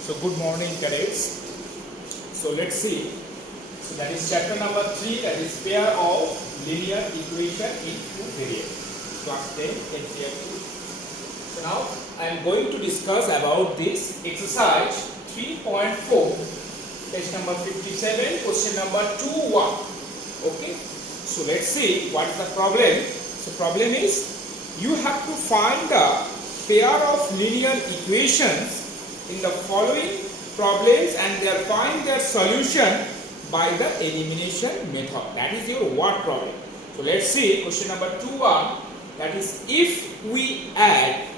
So good morning, cadets. So let's see. So that is chapter number 3, that is pair of linear equation in two variables. Class 10 Ncert. So now I am going to discuss about this exercise 3.4, page number 57, question number 2.1. Okay. So let's see what is the problem. So problem is you have to find the pair of linear equations in the following problems and find their solution by the elimination method. That is your word problem. So let's see question number 2.1, that is if we add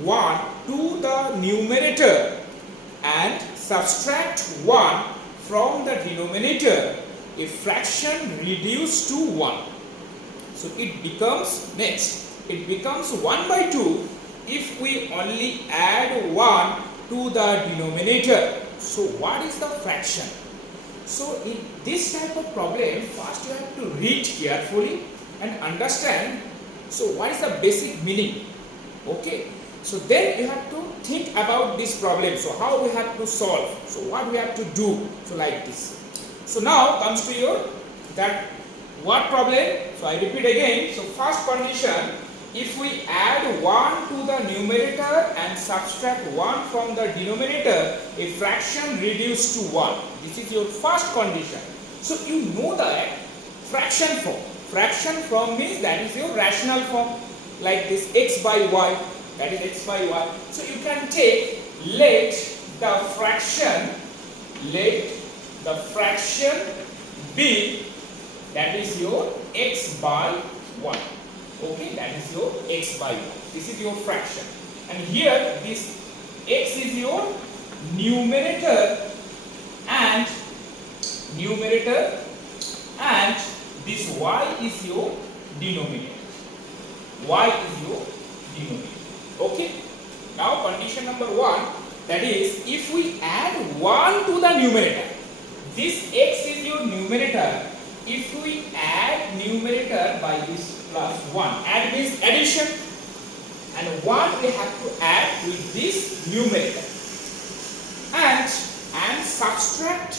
1 to the numerator and subtract 1 from the denominator, a fraction reduced to 1. So it becomes 1 by 2 if we only add 1 to the denominator. So what is the fraction? So in this type of problem, first you have to read carefully and understand so what is the basic meaning. Okay, so then you have to think about this problem. So how we have to solve, so what we have to do, so like this. So now comes to your that what problem. So I repeat again. So first condition, if we add 1 to the numerator and subtract 1 from the denominator, a fraction reduced to 1. This is your first condition. So you know that fraction form. Fraction form means that is your rational form, like this x by y, that is x by y. So you can take let the fraction be, that is your x by y. Okay, that is your x by y. This is your fraction. And here this x is your numerator and this y is your denominator. Y is your denominator. Okay. Now condition number 1, that is if we add 1 to the numerator. This x is your numerator. If we add numerator by this plus 1, add means addition, and 1 we have to add with this numerator, and subtract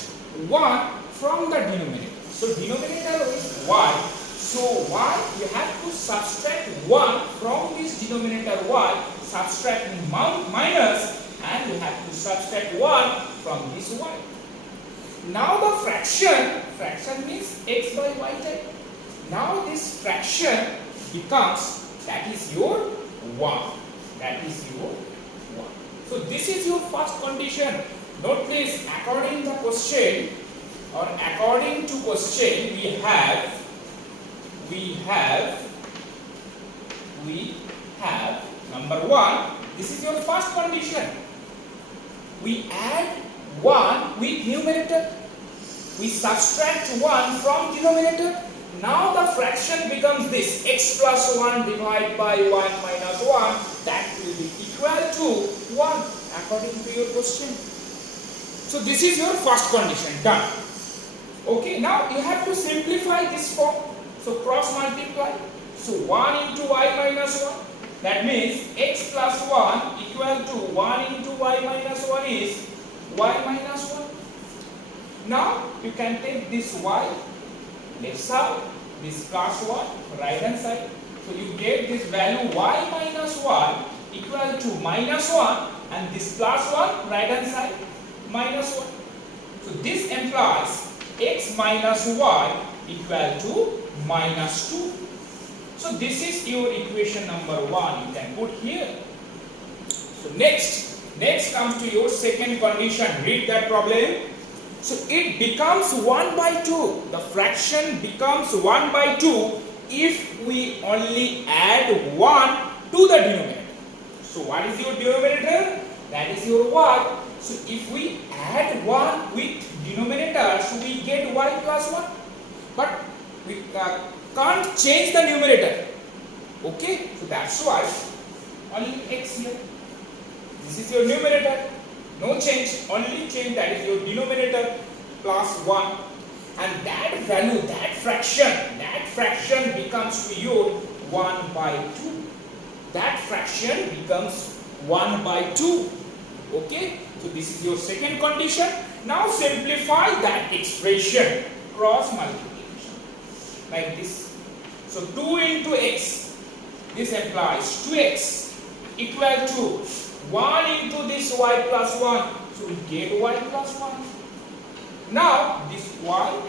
1 from the denominator. So denominator is y, so y you have to subtract 1 from this denominator y, subtract minus, and we have to subtract 1 from this y. Now the fraction means x by y type. Now this fraction becomes, that is your 1. That is your 1. So this is your first condition. Note please, according to question, we have number 1. This is your first condition. We add 1 with numerator. We subtract 1 from denominator. Now the fraction becomes this, x plus 1 divided by 1 minus 1, that will be equal to 1 according to your question. So this is your first condition, done. Okay, now you have to simplify this form. So cross multiply. So 1 into y minus 1, that means x plus 1 equal to 1 into y minus 1 is y minus 1. Now you can take this y left side, this plus 1 right hand side. So you get this value y minus 1 equal to minus 1, and this plus 1 right hand side minus 1. So this implies x minus y equal to minus 2. So this is your equation number 1. You can put here. So next comes to your second condition. Read that problem. So it becomes 1 by 2. The fraction becomes 1 by 2 if we only add 1 to the denominator. So what is your denominator? That is your y. So if we add 1 with denominator, so we get y plus 1. But we can't change the numerator. Okay, so that's why only x here. This is your numerator. No change, only change, that is your denominator plus 1, and that value, that fraction becomes to your 1 by 2. That fraction becomes 1 by 2. Okay, so this is your second condition. Now simplify that expression, cross multiplication, like this. So 2 into x, this implies 2x equal to 1 into this y plus 1. So we get y plus 1. Now this y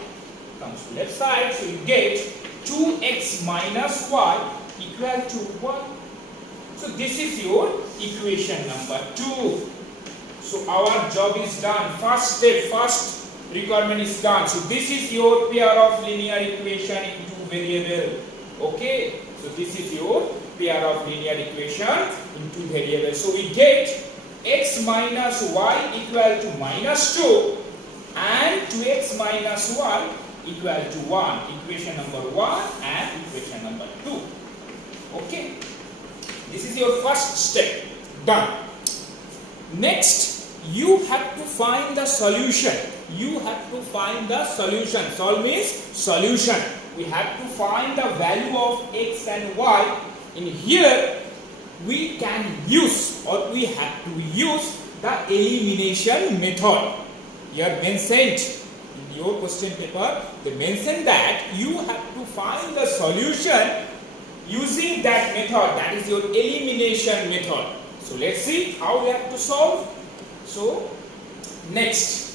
comes to left side, so you get 2x minus y equal to 1. So this is your equation number 2. So our job is done. First step, first requirement is done. So this is your pair of linear equation in two variable. Okay. So this is your pair of linear equation in two variables. So we get x minus y equal to minus 2 and 2x minus y equal to 1. Equation number 1 and equation number 2. Okay. This is your first step. Done. Next, you have to find the solution. You have to find the solution. Solve means solution. We have to find the value of x and y. In here, we can use or we have to use the elimination method. Here mentioned in your question paper, they mentioned that you have to find the solution using that method, that is your elimination method. So let's see how we have to solve. So next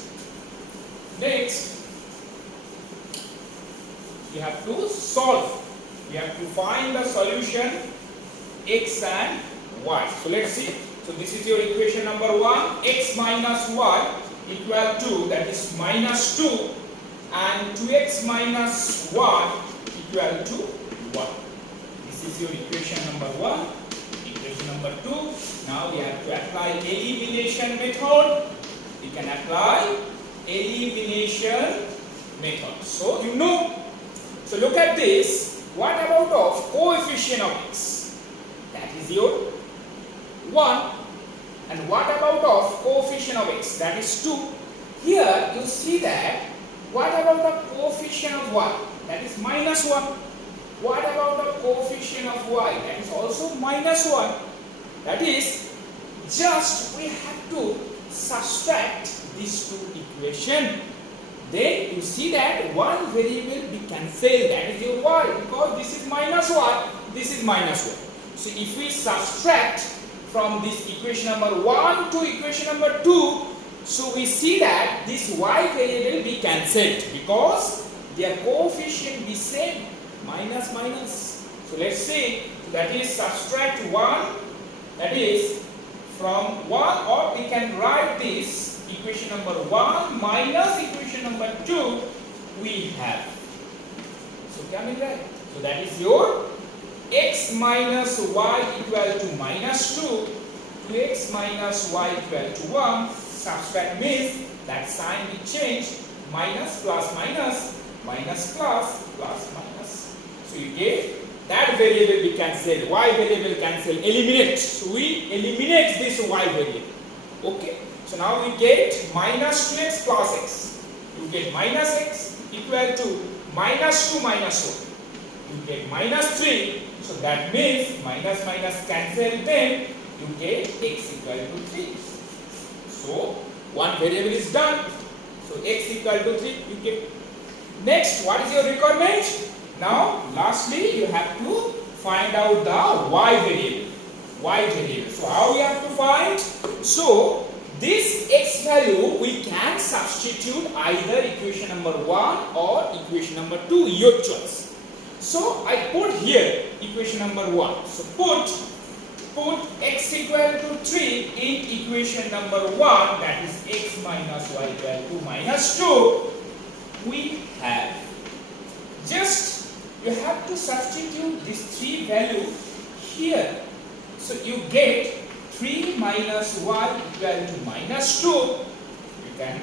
we have to solve. We have to find the solution x and y. So let's see. So this is your equation number 1, x minus y equal to, that is minus 2, and 2x minus y equal to 1. This is your equation number 1. Equation number 2. Now we have to apply elimination method. We can apply elimination method. So you know. So look at this. What about of coefficient of x? That is your 1. And what about of coefficient of x? That is 2. Here you see that. What about the coefficient of y? That is minus 1. What about the coefficient of y? That is also minus 1. That is, just we have to subtract these two equations. Then you see that one variable be cancelled, that is your y, because this is minus 1, this is minus 1. So if we subtract from this equation number 1 to equation number 2, so we see that this y variable be cancelled because their coefficient be same, minus minus. So let's say that is subtract 1, that is from 1, or we can write this equation number 1 minus equation number 2 we have. So can we write? So that is your x minus y equal to minus 2, 2x minus y equal to 1. Subtract means that sign will change, minus plus minus, minus plus, plus minus. So you get that variable be cancelled, y variable cancel, eliminate. So we eliminate this y variable. Okay. So now we get minus 2x plus x. You get minus x equal to minus 2 minus 1. You get minus 3. So that means minus minus cancel, then you get x equal to 3. So one variable is done. So x equal to 3 you get. Next, what is your requirement? Now lastly you have to find out the y variable. Y variable. So how we have to find? So this x value we can substitute either equation number 1 or equation number 2, your choice. So I put here equation number 1. So put x equal to 3 in equation number 1, that is x minus y equal to minus 2. We have just you have to substitute this 3 value here. So you get 3 minus y equal to minus 2. You can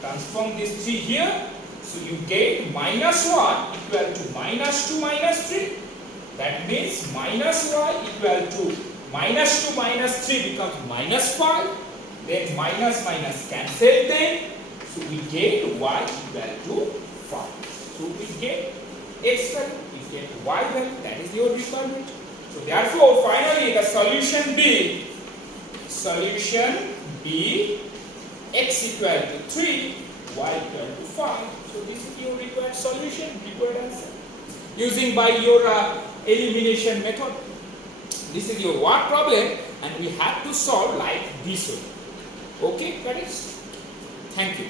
transform this 3 here. So you get minus 1 equal to minus 2 minus 3. That means minus y equal to minus 2 minus 3 becomes minus 5. Then minus minus cancel then. So we get y equal to 5. So we get x value, we get y value. That is your requirement. So therefore finally the solution be x equal to 3, y equal to 5. So this is your required solution, required answer. Using by your elimination method. This is your word problem and we have to solve like this way. Okay, that is. Thank you.